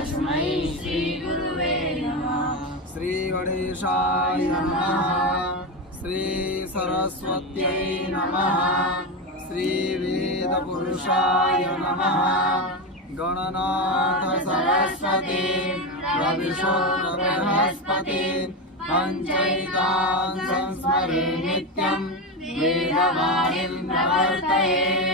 तस्मै श्रीगुरुवे नमः। श्री गणेशाय नमः। श्री सरस्वत्यै नमः। श्री वेदपुरुषाय नमः। गणनाथ सरस्वती रविशुक्र बृहस्पति पंचैतान् संस्मरे नित्यं वेदवाणीं प्रवर्तये।